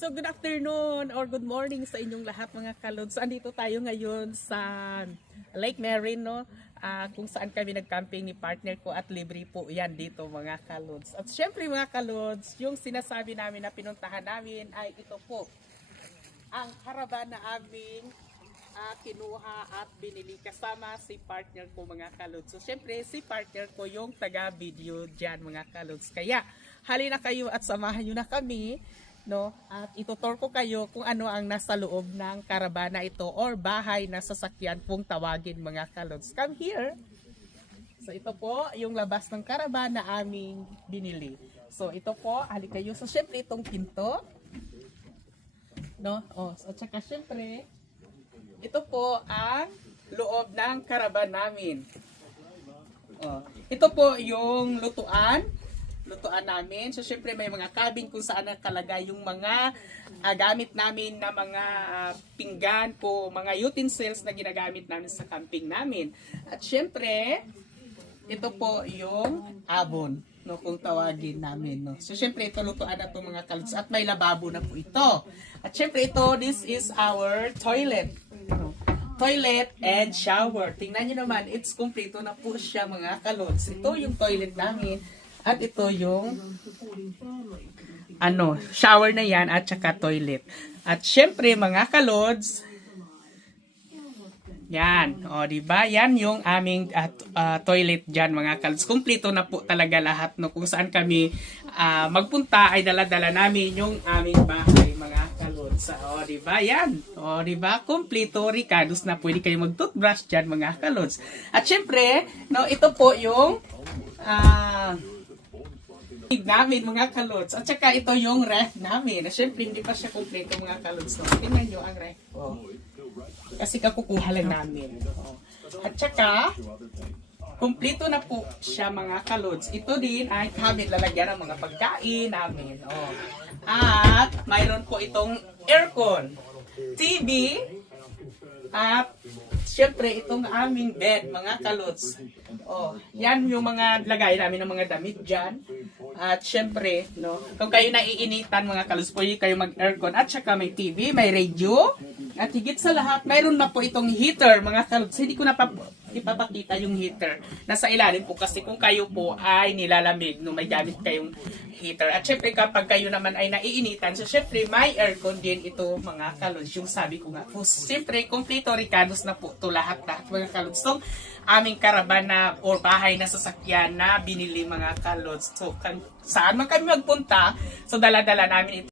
So good afternoon or good morning sa inyong lahat mga kalods. So andito tayo ngayon sa Lake Merin, no? Kung saan kami nag-camping ni partner ko at libre po yan dito mga kalods. At syempre mga kalods, yung sinasabi namin na pinuntahan namin ay ito po. Ang karaban na aming kinuha at binili kasama si partner ko mga kalods. So syempre si partner ko yung taga-video dyan mga kalods. Kaya halina kayo at samahan nyo na kami, no? At itutur ko kayo kung ano ang nasa loob ng karavana ito or bahay na sasakyan kung tawagin mga kalods. Come here. So ito po yung labas ng karavana aming binili. So ito po, halika kayo. So syempre itong pinto, no? Oh, so at saka syempre ito po ang loob ng karavan namin. Oh, ito po yung lutuan namin. So syempre may mga cabin kung saan nakalagay yung mga gamit namin na mga pinggan po, mga utensils na ginagamit namin sa camping namin. At syempre ito po yung abon, no, kung tawagin namin, no. So syempre ito lutuan na to mga kalods at may lababo na po ito. At syempre ito, this is our toilet. Toilet and shower. Tingnan nyo naman, it's kompleto na po siya mga kalods. Ito yung toilet namin at ito yung shower na yan at saka toilet. At syempre mga kalods, yan, o diba? Yan yung aming toilet dyan mga kalods. Kompleto na po talaga lahat, no? Kung saan kami magpunta ay dala-dala namin yung aming bahay mga kalods. O diba? Yan, o diba? Kompleto, ricados na pwede kayo mag-toothbrush dyan mga kalods. At syempre, no, ito po yung namin mga kalods. At saka ito yung ref namin. Syempre hindi pa siya kompleto mga kalods, no? Tingnan nyo ang ref ko. Kasi kakukuha lang namin. At saka, kumpleto na po siya mga kalods. Ito din ay cabinet, lalagyan ng mga pagkain namin. At mayroon po itong aircon, TV, at syempre itong aming bed mga kalods. Yan yung mga lagay namin ng mga damit dyan. At syempre, no, kung kayo naiinitan mga kalods, pwede kayo mag-aircon. At saka may TV, may radio. At higit sa lahat, mayroon na po itong heater, mga kalods. Hindi ko na ipapakita yung heater. Nasa ilalim po kasi kung kayo po ay nilalamig, no, may gamit kayong heater. At syempre kapag kayo naman ay naiinitan, so syempre may aircon din ito mga kalods. Yung sabi ko nga po, syempre kompleto ricados na po ito lahat mga kalods. So, aming karavana or bahay na sasakyan na binili mga kalods. So, saan man kami magpunta, so dala-dala namin ito.